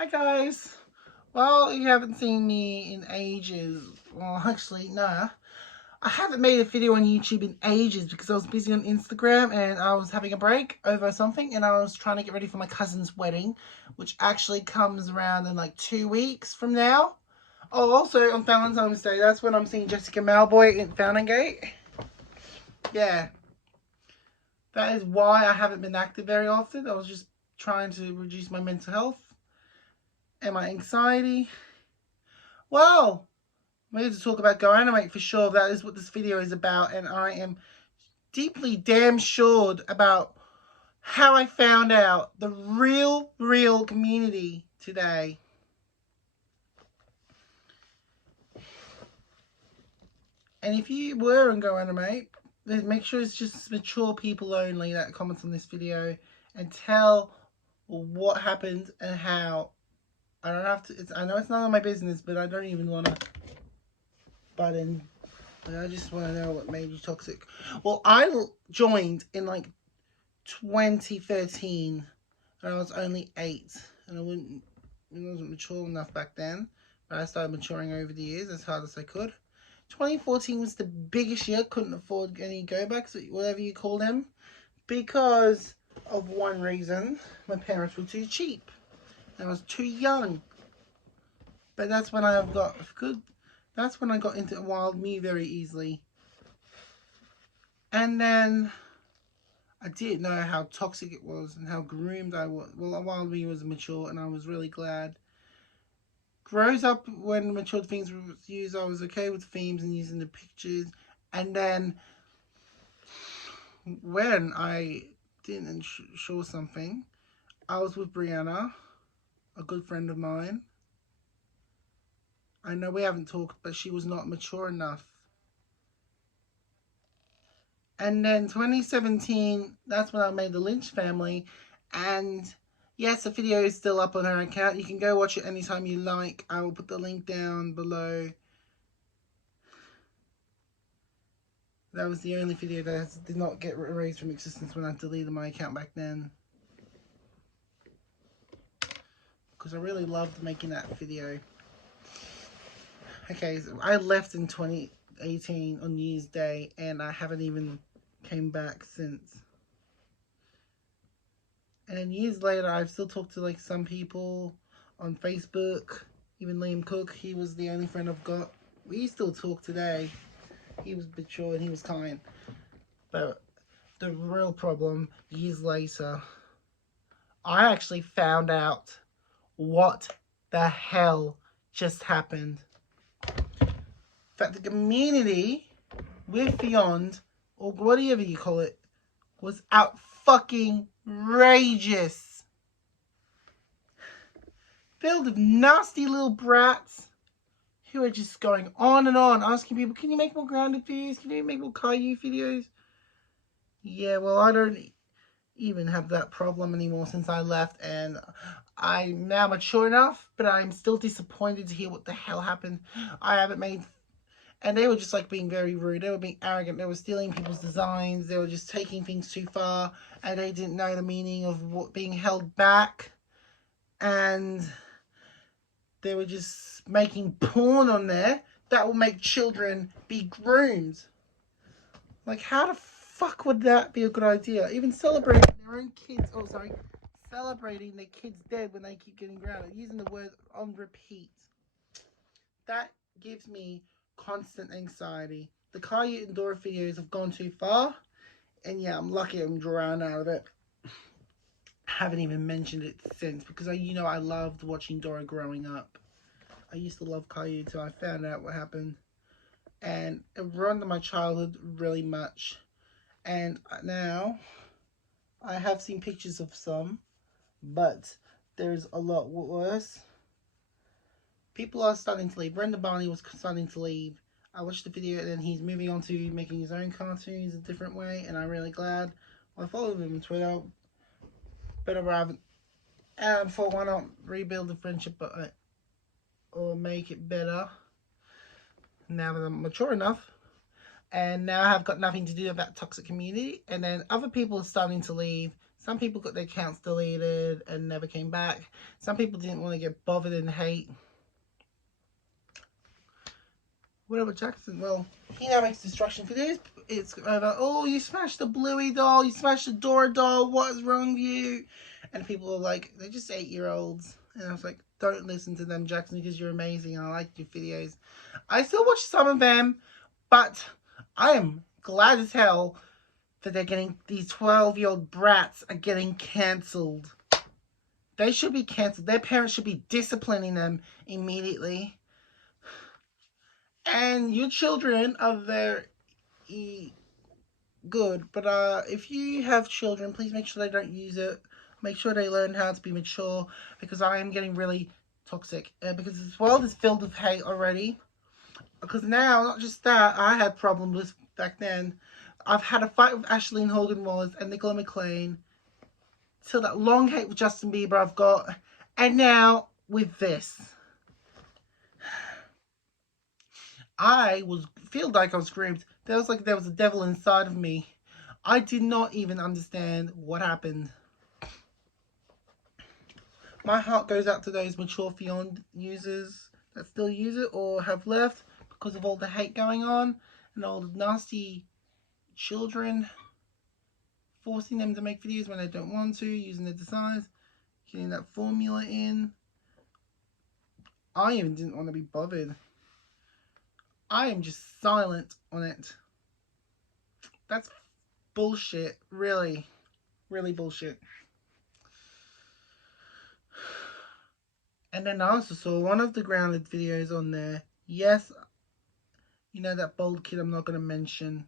Hi guys. Well, you haven't seen me in ages. Well, actually, nah. I haven't made a video on YouTube in ages because I was busy on Instagram and I was having a break over something and I was trying to get ready for my cousin's wedding, which actually comes around in like 2 weeks from now. Oh, also on Valentine's Day, that's when I'm seeing Jessica Malboy in Fountain Gate. Yeah. That is why I haven't been active very often. I was just trying to reduce my mental health and my anxiety. Well, I'm here to talk about GoAnimate for sure. That is what this video is about, and I am deeply damn sure about how I found out the real community today. And if you were in GoAnimate, then make sure it's just mature people only that comment on this video and tell what happened and how. I don't have to. I know it's none of my business, but I don't even want to butt in. I just want to know what made you toxic. Well, I joined in like 2013 and I was only 8 and I wasn't mature enough back then, but I started maturing over the years as hard as I could. 2014 was the biggest year. Couldn't afford any go backs, whatever you call them, because of one reason: my parents were too cheap and I was too young. But that's when I got good. That's when I got into Wild Me very easily. And then I didn't know how toxic it was and how groomed I was. Well, Wild Me was mature and I was really glad. Grows up when mature things were used, I was okay with themes and using the pictures. And then when I didn't ensure something, I was with Brianna, a good friend of mine. I know we haven't talked, but she was not mature enough. And then 2017, that's when I made the Lynch family. And yes, the video is still up on her account. You can go watch it anytime you like. I will put the link down below. That was the only video that did not get erased from existence when I deleted my account back then. Because I really loved making that video. Okay, so I left in 2018 on New Year's Day and I haven't even came back since. And then years later, I've still talked to like some people on Facebook. Even Liam Cook, he was the only friend I've got. We still talk today. He was mature and he was kind. But the real problem, years later, I actually found out what the hell just happened. In fact, the community with Vyond, or whatever you call it, was out fucking rageous. Filled with nasty little brats who are just going on and on, asking people, can you make more grounded videos? Can you make more Caillou videos? Yeah, well, I don't even have that problem anymore since I left, and I'm now mature enough, but I'm still disappointed to hear what the hell happened. I haven't made... And they were just like being very rude. They were being arrogant. They were stealing people's designs. They were just taking things too far. And they didn't know the meaning of what being held back. And they were just making porn on there that will make children be groomed. Like, how the fuck would that be a good idea? Even celebrating their own kids. Oh, sorry. Celebrating their kids dead when they keep getting grounded. Using the word on repeat. That gives me constant anxiety. The Caillou and Dora videos have gone too far, and yeah, I'm lucky I'm drowned out of it. Haven't even mentioned it since because I loved watching Dora growing up. I used to love Caillou till I found out what happened, and it ruined my childhood really much. And now I have seen pictures of some, but there's a lot worse. People are starting to leave. Brenda Barney was starting to leave. I watched the video and then he's moving on to making his own cartoons a different way, and I'm really glad. I follow him on Twitter, but I haven't. And for why not rebuild the friendship or make it better now that I'm mature enough. And now I've got nothing to do with that toxic community. And then other people are starting to leave. Some people got their accounts deleted and never came back. Some people didn't want to get bothered and hate. Whatever Jackson, well, he now makes destruction videos. It's over, oh, you smashed the Bluey doll, you smashed the Dora doll, what is wrong with you? And people are like, they're just 8-year-olds. And I was like, don't listen to them, Jackson, because you're amazing. I like your videos. I still watch some of them, but I am glad as hell that they're getting, these 12-year-old brats are getting cancelled. They should be cancelled. Their parents should be disciplining them immediately. And your children are very good, but if you have children, please make sure they don't use it. Make sure they learn how to be mature, because I am getting really toxic. Because this world is filled with hate already. Because now, not just that, I had problems with back then. I've had a fight with Ashleen Hogan-Wallace and Nicola McLean. Till that long hate with Justin Bieber I've got. And now, with this. I feel like I was groomed. There was like there was a devil inside of me. I did not even understand what happened. My heart goes out to those mature Vyond users that still use it or have left because of all the hate going on and all the nasty children forcing them to make videos when they don't want to, using their designs, getting that formula in. I even didn't want to be bothered. I am just silent on it. That's bullshit. Really. Really bullshit. And then I also saw one of the grounded videos on there. Yes, you know that bold kid I'm not going to mention.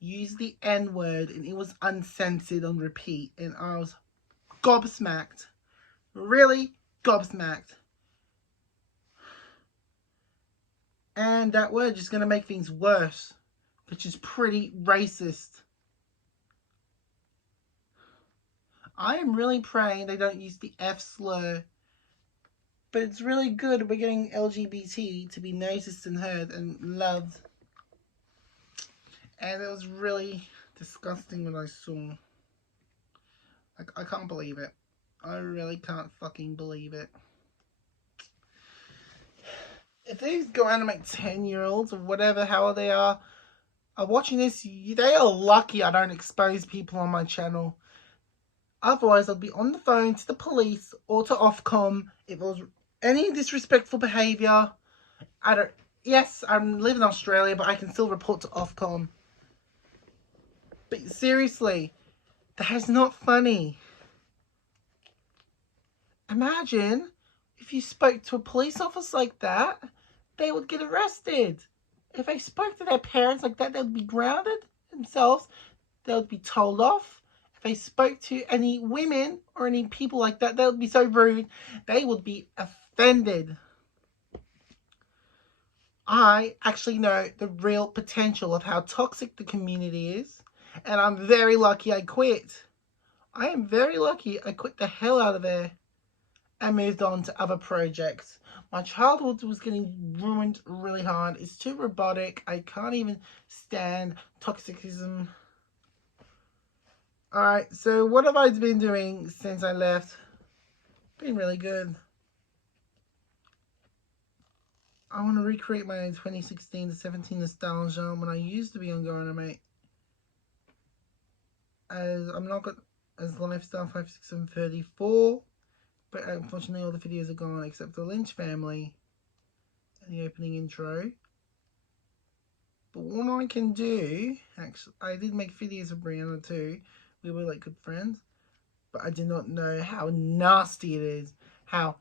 Used the N-word and it was uncensored on repeat. And I was gobsmacked. Really gobsmacked. And that word is going to make things worse, which is pretty racist. I am really praying they don't use the F slur. But it's really good we're getting LGBT to be noticed and heard and loved. And it was really disgusting when I saw. I can't believe it. I really can't fucking believe it. If these GoAnimate 10-year-olds or whatever, how they are watching this, they are lucky I don't expose people on my channel. Otherwise, I'd be on the phone to the police or to Ofcom if there was any disrespectful behaviour. Yes, I'm living in Australia, but I can still report to Ofcom. But seriously, that is not funny. Imagine if you spoke to a police officer like that, they would get arrested. If they spoke to their parents like that, they would be grounded themselves. They would be told off. If they spoke to any women or any people like that, they would be so rude. They would be offended. I actually know the real potential of how toxic the community is. And I'm very lucky I quit. I am very lucky I quit the hell out of there and moved on to other projects. My childhood was getting ruined really hard. It's too robotic. I can't even stand toxicism. Alright, so what have I been doing since I left? Been really good. I want to recreate my 2016 to 17 nostalgia when I used to be on GoAnimate. As I'm not got as Lifestyle 56734, but unfortunately all the videos are gone except the Lynch family and the opening intro. But what I can do, actually, I did make videos of Brianna too. We were like good friends, but I did not know how nasty it is. How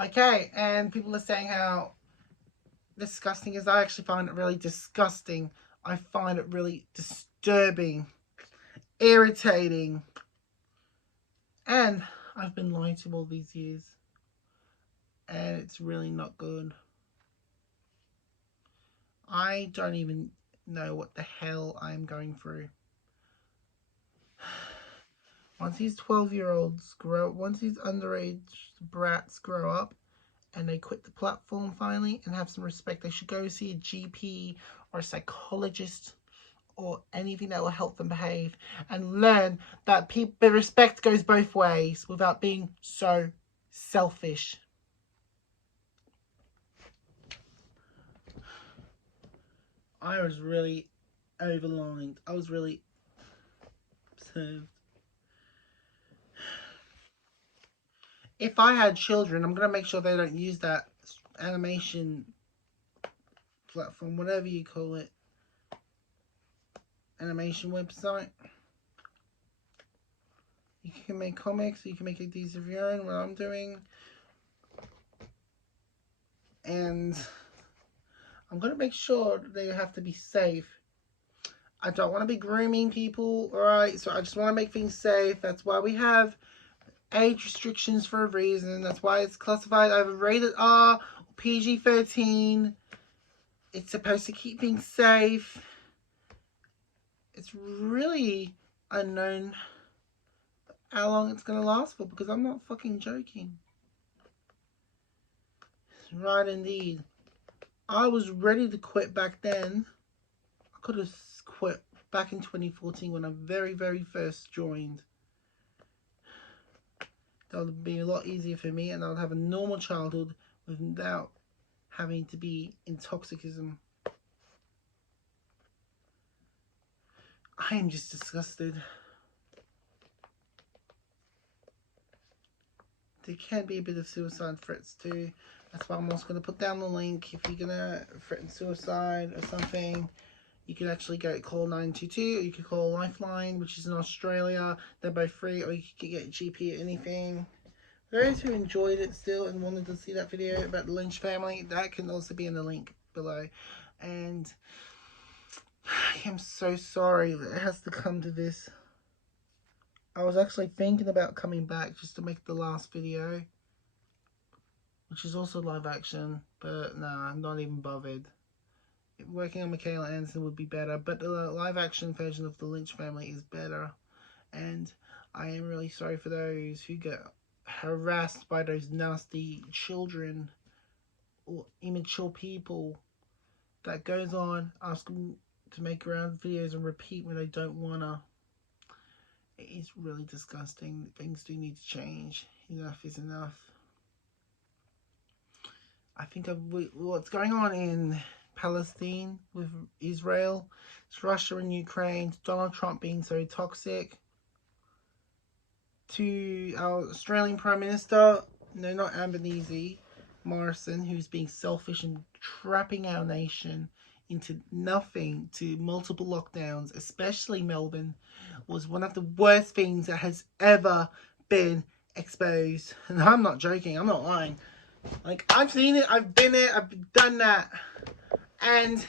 okay, and people are saying how disgusting is. I actually find it really disgusting. I find it really disturbing, irritating, and I've been lied to all these years, and it's really not good. I don't even know what the hell I'm going through. Once these 12-year-olds grow, once these underage brats grow up and they quit the platform finally and have some respect, they should go see a GP or a psychologist or anything that will help them behave and learn that respect goes both ways without being so selfish. I was really overlined. I was really observed. If I had children, I'm going to make sure they don't use that animation platform, whatever you call it, animation website. You can make comics, you can make ideas of your own, what I'm doing. And I'm going to make sure that they have to be safe. I don't want to be grooming people, alright? So I just want to make things safe. That's why we have age restrictions for a reason. That's why it's classified either rated R or PG-13. It's supposed to keep things safe. It's really unknown how long it's going to last for, because I'm not fucking joking. Right, indeed. I was ready to quit back then. I could have quit back in 2014 when I very first joined. That would be a lot easier for me, and I would have a normal childhood without having to be in toxicism. I am just disgusted. There can be a bit of suicide threats too. That's why I'm also going to put down the link. If you're going to threaten suicide or something, you can actually go call 922, or you can call Lifeline, which is in Australia. They're both free, or you can get a GP or anything. Those who enjoyed it still and wanted to see that video about the Lynch family, that can also be in the link below. And I am so sorry that it has to come to this. I was actually thinking about coming back just to make the last video, which is also live action, but nah, I'm not even bothered. Working on Michaela Anderson would be better, but the live action version of the Lynch family is better. And I am really sorry for those who get harassed by those nasty children or immature people that goes on asking to make around videos and repeat when they don't wanna. It is really disgusting. Things do need to change. Enough is enough. I think of what's going on in Palestine with Israel. It's Russia and Ukraine. It's Donald Trump being so toxic. To our Australian Prime Minister, no, not Albanese, Morrison, who's being selfish and trapping our nation into nothing, to multiple lockdowns, especially Melbourne, was one of the worst things that has ever been exposed. And I'm not joking, I'm not lying. Like, I've seen it, I've been it, I've done that. And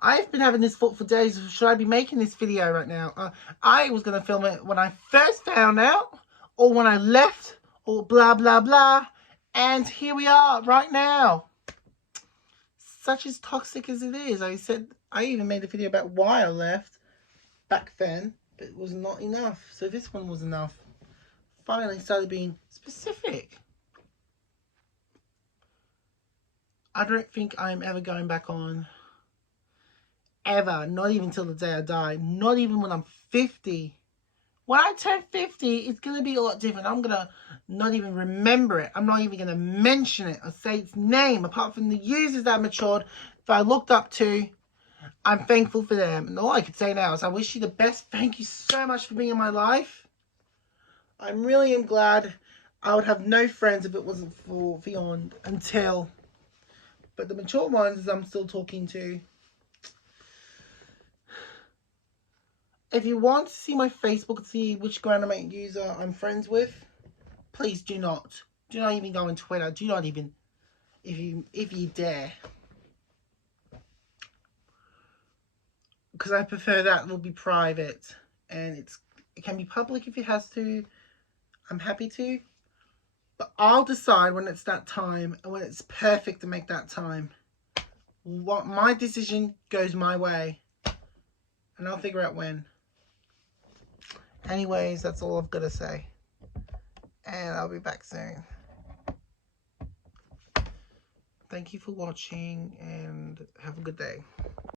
I've been having this thought for days. Should I be making this video right now? I was going to film it when I first found out, or when I left, or blah, blah, blah. And here we are right now. Such as toxic as it is. I even made a video about why I left back then, but it was not enough. So this one was enough. Finally started being specific. I don't think I'm ever going back on. Ever. Not even till the day I die. Not even when I'm 50. When I turn 50, it's going to be a lot different. I'm going to not even remember it. I'm not even going to mention it or say its name. Apart from the users that matured, that I looked up to, I'm thankful for them. And all I can say now is I wish you the best. Thank you so much for being in my life. I really am glad. I would have no friends if it wasn't for Vyond until. But the mature ones I'm still talking to. If you want to see my Facebook and see which GoAnimate user I'm friends with, please do not. Do not even go on Twitter. Do not even, if you dare. Because I prefer that will be private. And it can be public if it has to. I'm happy to. But I'll decide when it's that time and when it's perfect to make that time. What my decision goes my way. And I'll figure out when. Anyways, that's all I've got to say. And I'll be back soon. Thank you for watching and have a good day.